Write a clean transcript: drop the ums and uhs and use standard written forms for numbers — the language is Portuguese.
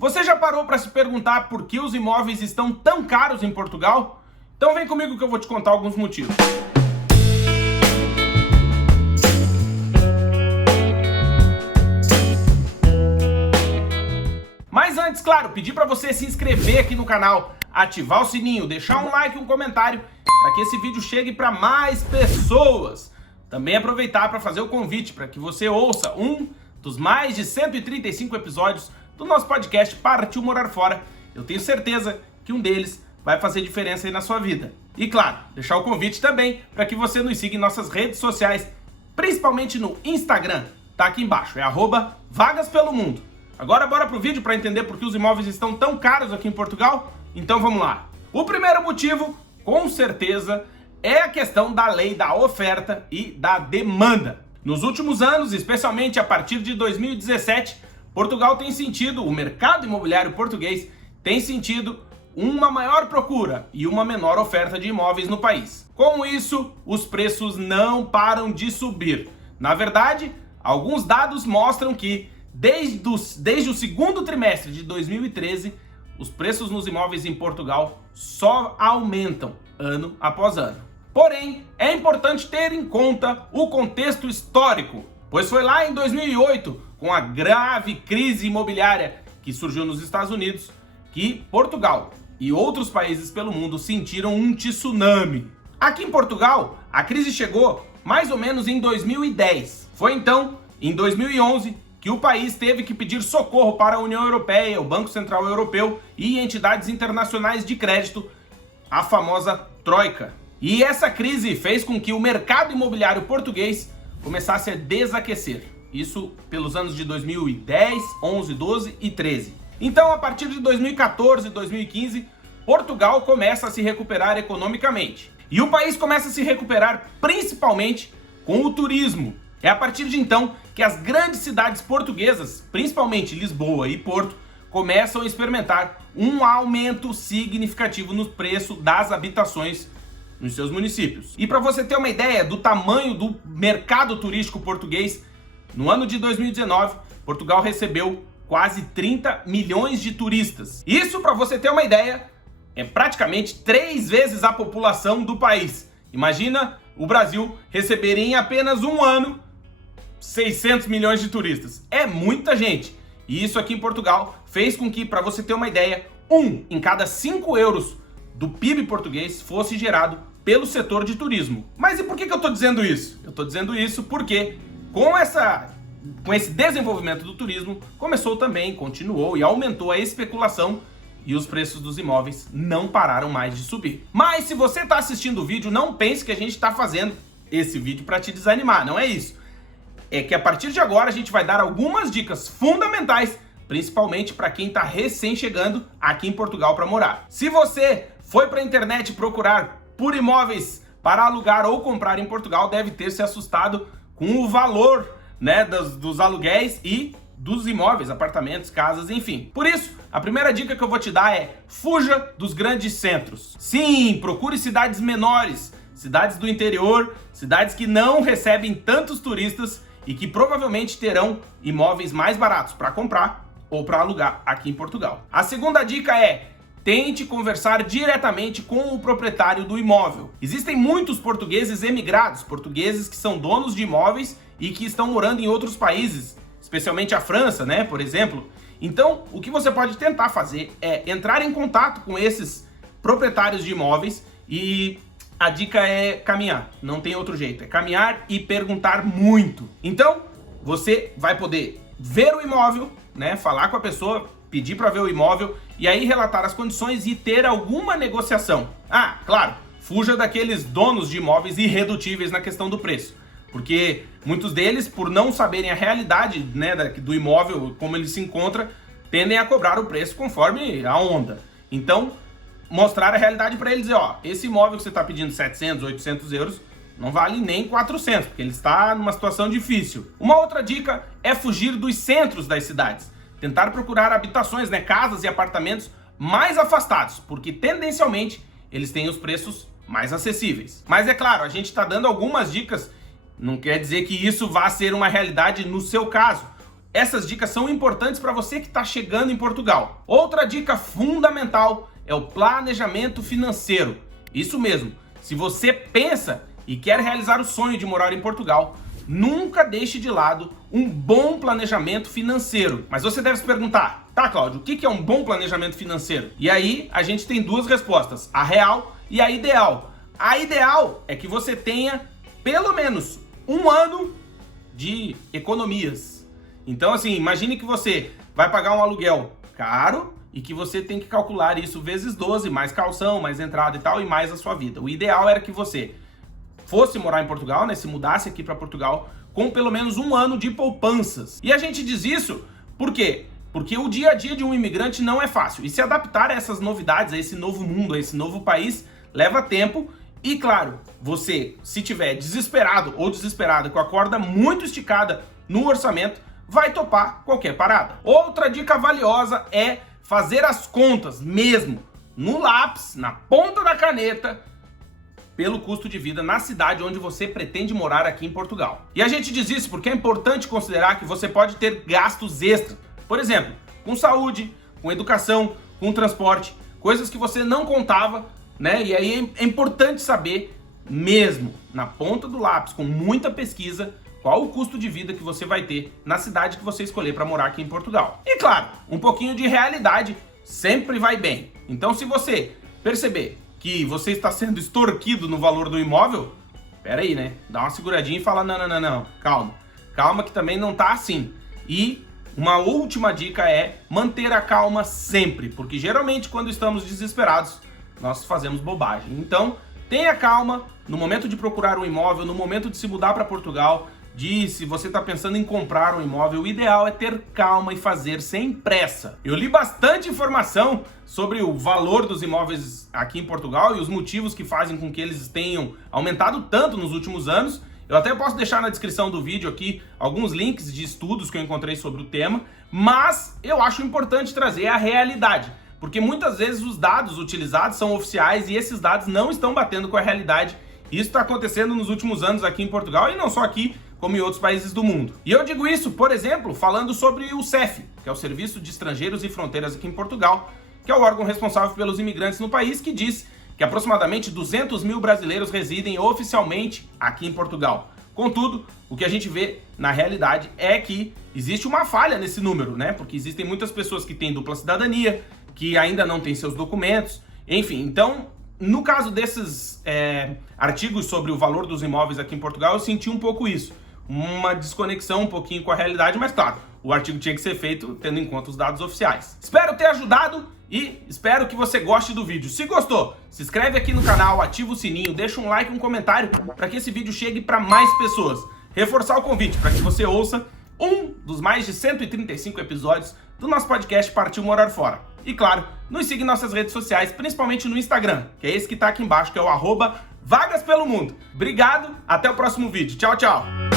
Você já parou para se perguntar por que os imóveis estão tão caros em Portugal? Então vem comigo que eu vou te contar alguns motivos. Mas antes, claro, pedir para você se inscrever aqui no canal, ativar o sininho, deixar um like e um comentário para que esse vídeo chegue para mais pessoas. Também aproveitar para fazer o convite para que você ouça um dos mais de 135 episódios do nosso podcast Partiu Morar Fora. Eu tenho certeza que um deles vai fazer diferença aí na sua vida. E claro, deixar o convite também para que você nos siga em nossas redes sociais, principalmente no Instagram, tá aqui embaixo, é @vagaspelomundo. Agora bora pro vídeo para entender por que os imóveis estão tão caros aqui em Portugal? Então vamos lá. O primeiro motivo, com certeza, é a questão da lei da oferta e da demanda. Nos últimos anos, especialmente a partir de 2017, o mercado imobiliário português tem sentido uma maior procura e uma menor oferta de imóveis no país. Com isso, os preços não param de subir. Na verdade, alguns dados mostram que desde o segundo trimestre de 2013, os preços nos imóveis em Portugal só aumentam ano após ano. Porém, é importante ter em conta o contexto histórico, pois foi lá em 2008, com a grave crise imobiliária que surgiu nos Estados Unidos, que Portugal e outros países pelo mundo sentiram um tsunami. Aqui em Portugal, a crise chegou mais ou menos em 2010. Foi então, em 2011, que o país teve que pedir socorro para a União Europeia, o Banco Central Europeu e entidades internacionais de crédito, a famosa Troika. E essa crise fez com que o mercado imobiliário português começasse a desaquecer. Isso pelos anos de 2010, 11, 12 e 13. Então, a partir de 2014 e 2015, Portugal começa a se recuperar economicamente. E o país começa a se recuperar principalmente com o turismo. É a partir de então que as grandes cidades portuguesas, principalmente Lisboa e Porto, começam a experimentar um aumento significativo no preço das habitações nos seus municípios. E para você ter uma ideia do tamanho do mercado turístico português, no ano de 2019, Portugal recebeu quase 30 milhões de turistas. Isso, para você ter uma ideia, é praticamente 3 vezes a população do país. Imagina o Brasil receber em apenas um ano 600 milhões de turistas. É muita gente. E isso aqui em Portugal fez com que, para você ter uma ideia, 1 em cada 5 euros do PIB português fosse gerado pelo setor de turismo. Mas e por que eu estou dizendo isso? Eu estou dizendo isso porque com esse desenvolvimento do turismo, continuou e aumentou a especulação e os preços dos imóveis não pararam mais de subir. Mas se você está assistindo o vídeo, não pense que a gente está fazendo esse vídeo para te desanimar, não é isso. É que a partir de agora a gente vai dar algumas dicas fundamentais, principalmente para quem está recém chegando aqui em Portugal para morar. Se você foi para a internet procurar por imóveis para alugar ou comprar em Portugal, deve ter se assustado com o valor, né, dos aluguéis e dos imóveis, apartamentos, casas, enfim. Por isso, a primeira dica que eu vou te dar é: fuja dos grandes centros. Sim, procure cidades menores, cidades do interior, cidades que não recebem tantos turistas e que provavelmente terão imóveis mais baratos para comprar ou para alugar aqui em Portugal. A segunda dica é: tente conversar diretamente com o proprietário do imóvel. Existem muitos portugueses emigrados, portugueses que são donos de imóveis e que estão morando em outros países, especialmente a França, né, por exemplo. Então, o que você pode tentar fazer é entrar em contato com esses proprietários de imóveis e a dica é caminhar, não tem outro jeito, é caminhar e perguntar muito. Então, você vai poder ver o imóvel, né, falar com a pessoa, pedir para ver o imóvel e aí relatar as condições e ter alguma negociação. Ah, claro, fuja daqueles donos de imóveis irredutíveis na questão do preço, porque muitos deles, por não saberem a realidade, né, do imóvel, como ele se encontra, tendem a cobrar o preço conforme a onda. Então, mostrar a realidade para eles, ó, esse imóvel que você está pedindo 700, 800 euros, não vale nem 400, porque ele está numa situação difícil. Uma outra dica é fugir dos centros das cidades. Tentar procurar habitações, né, casas e apartamentos mais afastados, porque tendencialmente eles têm os preços mais acessíveis. Mas é claro, a gente está dando algumas dicas, não quer dizer que isso vá ser uma realidade no seu caso. essas dicas são importantes para você que está chegando em Portugal. Outra dica fundamental é o planejamento financeiro. Isso mesmo, se você pensa e quer realizar o sonho de morar em Portugal, nunca deixe de lado um bom planejamento financeiro. Mas você deve se perguntar, tá, Cláudio, o que é um bom planejamento financeiro? E aí a gente tem duas respostas, a real e a ideal. A ideal é que você tenha pelo menos um ano de economias. Então, assim, imagine que você vai pagar um aluguel caro e que você tem que calcular isso vezes 12, mais calção, mais entrada e tal, e mais a sua vida. O ideal era que você fosse morar em Portugal, né, se mudasse aqui para Portugal, com pelo menos um ano de poupanças. E a gente diz isso por quê? Porque o dia a dia de um imigrante não é fácil. E se adaptar a essas novidades, a esse novo mundo, a esse novo país, leva tempo. E claro, você, se tiver desesperado ou desesperada, com a corda muito esticada no orçamento, vai topar qualquer parada. Outra dica valiosa é fazer as contas mesmo, no lápis, na ponta da caneta, pelo custo de vida na cidade onde você pretende morar aqui em Portugal. E a gente diz isso porque é importante considerar que você pode ter gastos extras. Por exemplo, com saúde, com educação, com transporte, coisas que você não contava, né? E aí é importante saber mesmo, na ponta do lápis, com muita pesquisa, qual o custo de vida que você vai ter na cidade que você escolher para morar aqui em Portugal. E claro, um pouquinho de realidade sempre vai bem. Então, se você perceber que você está sendo extorquido no valor do imóvel, pera aí, né? Dá uma seguradinha e fala, não, calma que também não tá assim. E uma última dica é manter a calma sempre, porque geralmente quando estamos desesperados, nós fazemos bobagem. Então, tenha calma no momento de procurar um imóvel, no momento de se mudar para Portugal, se você está pensando em comprar um imóvel, o ideal é ter calma e fazer sem pressa. Eu li bastante informação sobre o valor dos imóveis aqui em Portugal e os motivos que fazem com que eles tenham aumentado tanto nos últimos anos. Eu até posso deixar na descrição do vídeo aqui alguns links de estudos que eu encontrei sobre o tema, mas eu acho importante trazer a realidade, porque muitas vezes os dados utilizados são oficiais e esses dados não estão batendo com a realidade. Isso está acontecendo nos últimos anos aqui em Portugal e não só aqui, como em outros países do mundo. E eu digo isso, por exemplo, falando sobre o SEF, que é o Serviço de Estrangeiros e Fronteiras aqui em Portugal, que é o órgão responsável pelos imigrantes no país, que diz que aproximadamente 200 mil brasileiros residem oficialmente aqui em Portugal. Contudo, o que a gente vê na realidade é que existe uma falha nesse número, né? Porque existem muitas pessoas que têm dupla cidadania, que ainda não têm seus documentos, enfim. Então, no caso desses artigos sobre o valor dos imóveis aqui em Portugal, eu senti um pouco isso. Uma desconexão um pouquinho com a realidade, mas claro, o artigo tinha que ser feito tendo em conta os dados oficiais. Espero ter ajudado e espero que você goste do vídeo. Se gostou, se inscreve aqui no canal, ativa o sininho, deixa um like e um comentário para que esse vídeo chegue para mais pessoas. Reforçar o convite para que você ouça um dos mais de 135 episódios do nosso podcast Partiu Morar Fora. E claro, nos siga em nossas redes sociais, principalmente no Instagram, que é esse que está aqui embaixo, que é o @vagaspelomundo. Obrigado, até o próximo vídeo. Tchau, tchau!